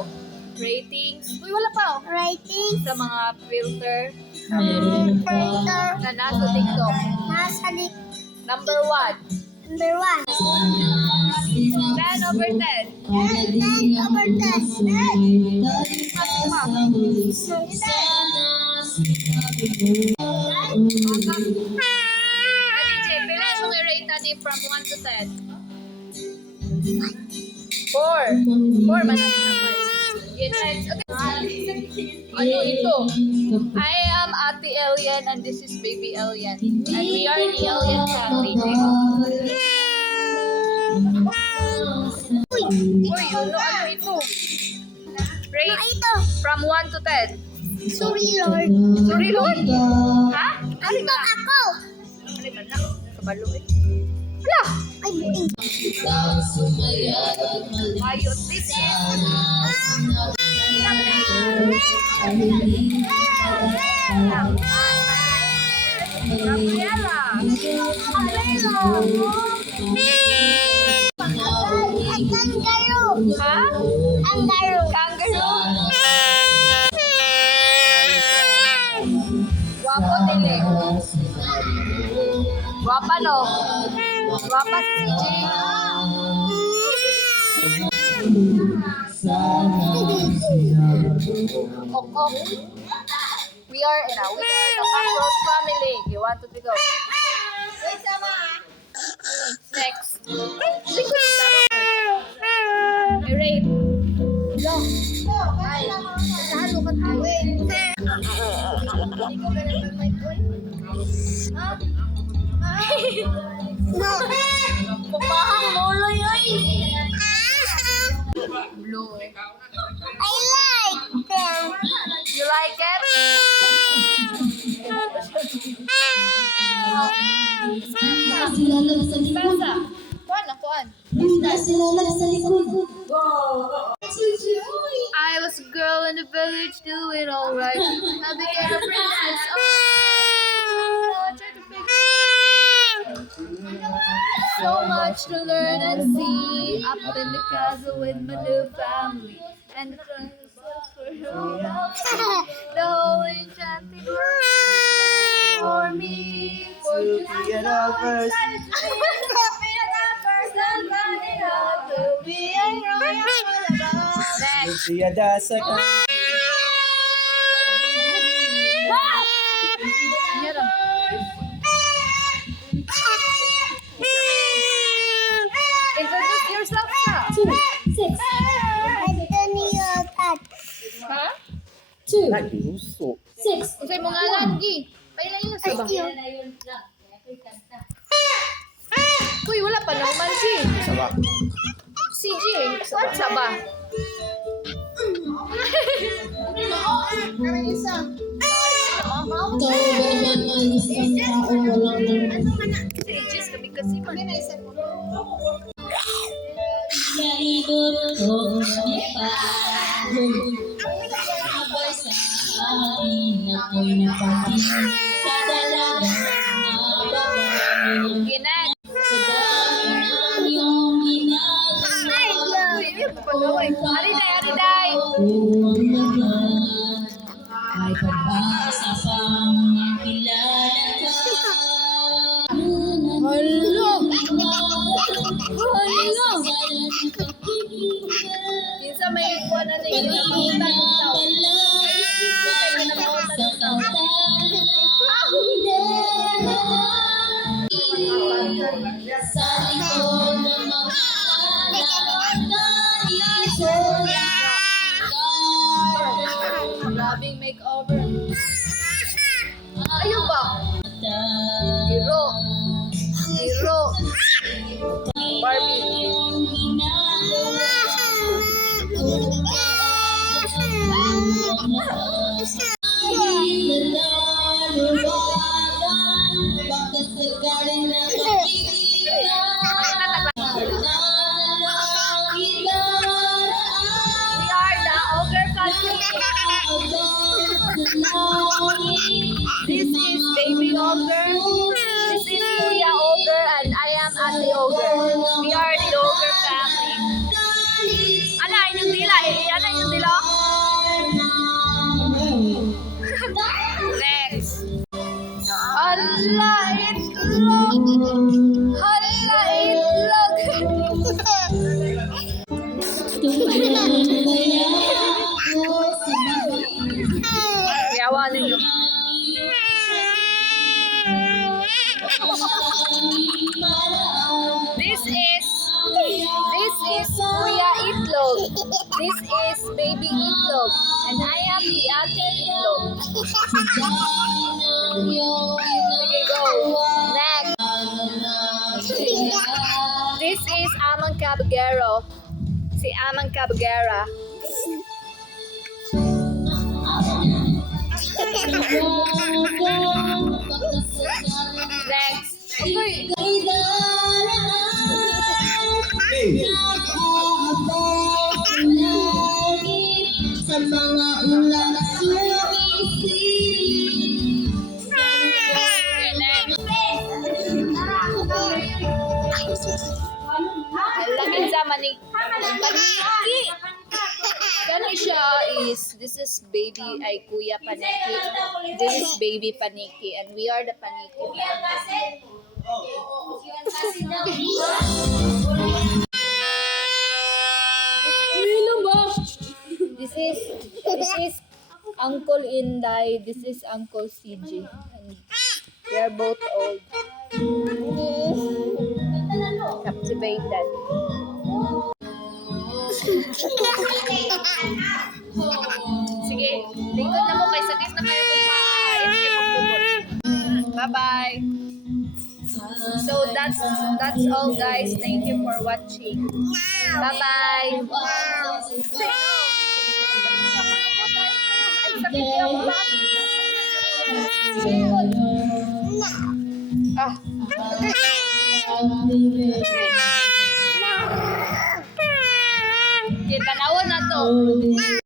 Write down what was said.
ikaw? Ratings? Uy, wala pa oh. Ratings. Sa mga filter Filter. na nasa TikTok. Nasa lik. Number 1. Number 1. 10 over 10. 10 over 10. DJ, pila mong i-rate ni from 1 to 10? 4. 4 ba natin sa 5? Okay, next. Okay. Ano ito? I am Ate Alien and this is Baby Alien. And we are the Alien family. Uy, ano ito? Rate Ito. from 1 to 10. Sorry, Lord. Sorry, Lord. Ha? Ano Ito ba? ako. Ano ba na? Kabalo eh. Wala! Ay, buing. Ayot, this is... Gabriela. Kangaroo. Ha? Kangaroo. Kangaroo. Guwapo dili. Guwapa no? Guwapa si CJ. Ok. We are the Cockroach family. You want to go? Next. I-rate. Halo ka tayo. No. Kumahang muloy ay. Blue. I like them. You like it? Silalag sa likod. Spensa. Kuan. Silalag sa likod. I was a girl in the village doing alright. I became a princess. Oh, I tried to figure so much to learn and see. Up in the castle with my new family. And the princess for the whole enchanted world for me. For you to get over. Siya sa ka. Introduce yourself na. 6. Ha? 2. Nagluso. 6. Usay mo nga lagi. Pailayin na sa ba? Uy, wala pa naman si. Sama. CJ, saan sa ba? Ikaw ba naman ang isang tao walang naman? Si Aegis kami kasi man. Naibot ko ipahog. Abay sa akin ako'y napatingin sa dalagang na babae. Ginag. Sa dami ng iyong ginagawa. Ariday. Kung naman ay pabasa pang kilala ka. Hello. Kinsa may kuha na rin. Sa likod ng mga Grabing makeover. Ayun ba? Hero. Barbie. Bakit sa galing na pag-ibig We are the Ogre family. This is Baby Ogre. This is Kuya Ogre and I am Ate Ogre. We are the Ogre family. Ana, inyong dila. Ana, inyong dila. is baby itlog. And I am the ate itlog. Sige, go. Next. This is Amang Caballero. Si Amang Caballera. Next. Okay. Sa mga ulang sumisi. Okay, next. Lagin sa paniki. Gano'n siya is, this is baby, ay Kuya Paniki. This is baby Paniki. And we are the Paniki family. This is Uncle Inday. This is Uncle CJ. And we are both old. Captivated. Sige, lingkod na mo kay sakit na kayo kung maaayos kayo magtubot. Bye-bye. So that's all guys. Thank you for watching. Bye-bye. Ay, sakit yung Ah.